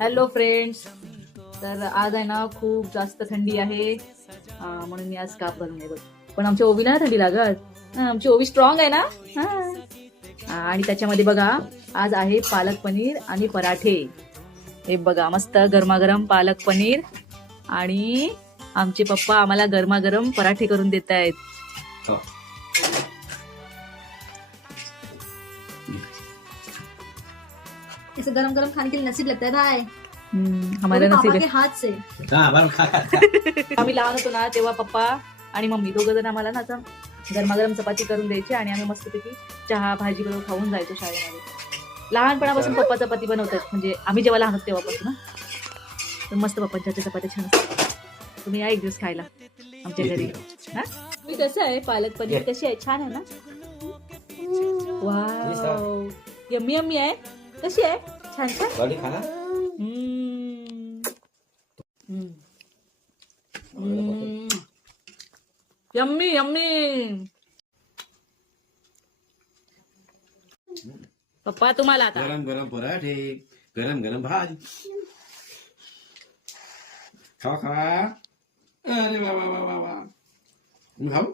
Hello friends. तर आज आहे ना खूप जास्त थंडी आहे, म्हणून मी आज काप करून बघ. पण आमच्या ओवीला ना थंडी लागत. आमची ओवी स्ट्रॉंग आहे ना. आणि त्याच्यामध्ये बघा आज आहे पालक पनीर आणि पराठे. हे बघा मस्त गरमागरम पालक पनीर आणि आमचे पप्पा आम्हाला गरमागरम पराठे करून देत आहेत. ऐसे गरम गरम खाने के लिए नसीब लगता है भाई. हमारा नसीब पापा आहे. के हाथ से. आम्ही लहान होतो ना तेव्हा पप्पा आणि मम्मी दोघं जण आम्हाला ना असं गरमागरम चपाती करून द्यायची आणि आम्ही मस्तपैकी चहा भाजी करून खाऊन जायचो शाळेमध्ये. लहानपणापासून पप्पा चपाती बनवतात, म्हणजे आम्ही जेव्हा लहान होतो तेव्हापासून तर मस्त पप्पांच्या हातच्या चपात्या छान असतात. तुम्ही या एक दिवस खायला आमच्या घरी. मी कसं आहे पालक पनीर कशी आहे, छान आहे ना. वाव यम्मी यम्मी आहे. कशी आहे, छान छान. Yummy yummy. पप्पा तुम्हाला आता गरम गरम पराठे, गरम गरम भाजी. खावा खावा. अरे वा वा वा वा वा. खाऊ.